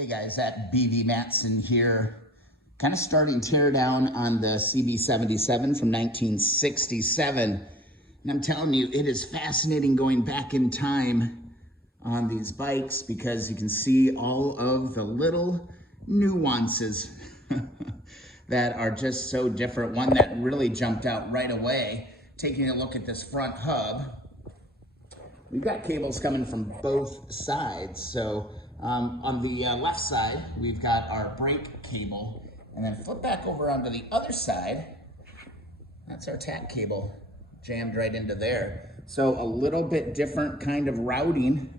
Hey guys, at BV Matson here, kind of starting tear down on the CB77 from 1967. And I'm telling you, it is fascinating going back in time on these bikes because you can see all of the little nuances that are just so different. One that really jumped out right away, taking a look at this front hub. We've got cables coming from both sides. So on the left side, we've got our brake cable, and then flip back over onto the other side. That's our tack cable jammed right into there. So a little bit different kind of routing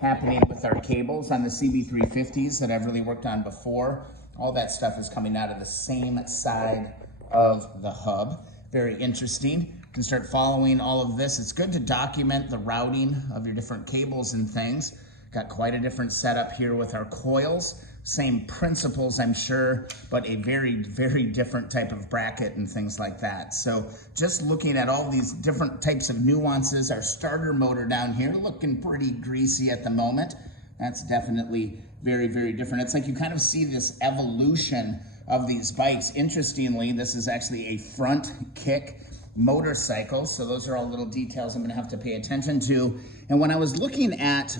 happening with our cables on the CB350s that I've really worked on before. All that stuff is coming out of the same side of the hub. Very interesting. You can start following all of this. It's good to document the routing of your different cables and things. Got quite a different setup here with our coils. Same principles, I'm sure, but a very, very different type of bracket and things like that. So just looking at all these different types of nuances, our starter motor down here looking pretty greasy at the moment. That's definitely very, very different. It's like you kind of see this evolution of these bikes. Interestingly, this is actually a front kick motorcycle. So those are all little details I'm gonna have to pay attention to. And when I was looking at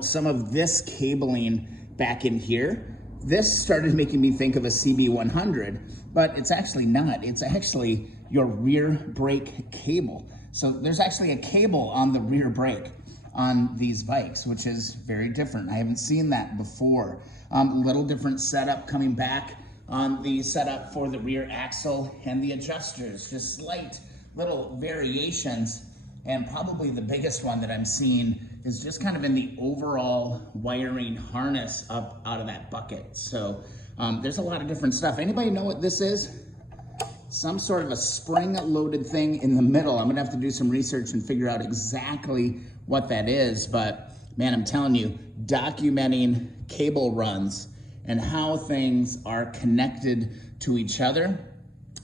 some of this cabling back in here, this started making me think of a CB100, but it's actually not. It's actually your rear brake cable. So there's actually a cable on the rear brake on these bikes, which is very different. I haven't seen that before. Little different setup coming back on the setup for the rear axle and the adjusters, just slight little variations. And probably the biggest one that I'm seeing is just kind of in the overall wiring harness up out of that bucket. So there's a lot of different stuff. Anybody know what this is? Some sort of a spring-loaded thing in the middle. I'm gonna have to do some research and figure out exactly what that is. But man, I'm telling you, documenting cable runs and how things are connected to each other,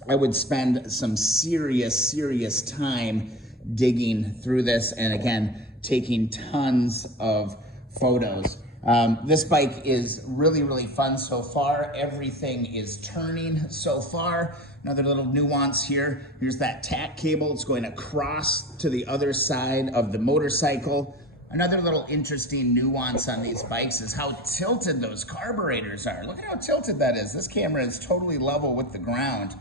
I would spend some serious time digging through this, and again, taking tons of photos. This bike is really fun so far. Everything is turning so far. Another little nuance here. Here's that tack cable. It's going across to the other side of the motorcycle. Another little interesting nuance on these bikes is how tilted those carburetors are. Look at how tilted that is. This camera is totally level with the ground.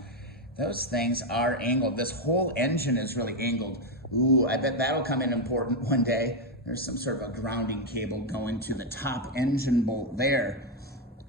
Those things are angled. This whole engine is really angled. Ooh, I bet that'll come in important one day. There's some sort of a grounding cable going to the top engine bolt there.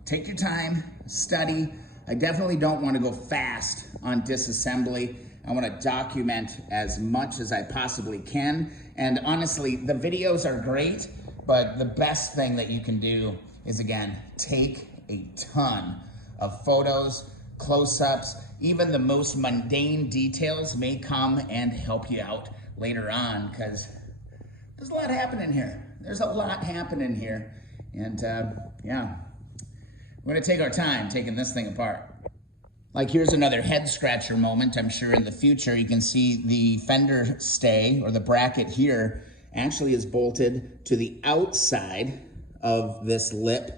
Take your time, study. I definitely don't want to go fast on disassembly. I want to document as much as I possibly can. And honestly, the videos are great, but the best thing that you can do is, again, take a ton of photos, close-ups. Even the most mundane details may come and help you out later on, because there's a lot happening here. There's a lot happening here. And yeah, we're gonna take our time taking this thing apart. Like, here's another head scratcher moment. I'm sure in the future you can see the fender stay, or the bracket here, actually is bolted to the outside of this lip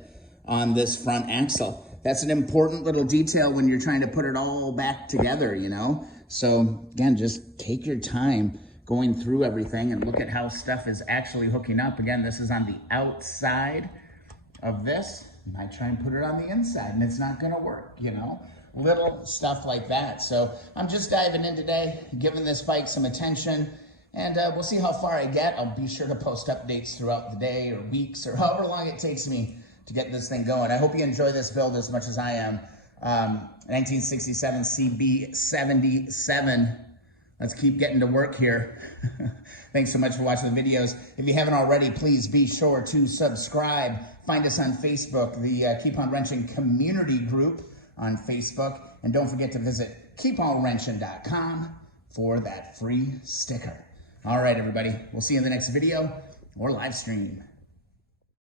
on this front axle. That's an important little detail when you're trying to put it all back together, So again, just take your time going through everything and look at how stuff is actually hooking up. Again, this is on the outside of this. I try and put it on the inside and it's not gonna work, Little stuff like that. So I'm just diving in today, giving this bike some attention, and we'll see how far I get. I'll be sure to post updates throughout the day or weeks or however long it takes me to get this thing going. I hope you enjoy this build as much as I am. 1967 CB77. Let's keep getting to work here. Thanks so much for watching the videos. If you haven't already, please be sure to subscribe. Find us on Facebook, the Keep On Wrenching community group on Facebook. And don't forget to visit keeponwrenching.com for that free sticker. All right, everybody. We'll see you in the next video or live stream.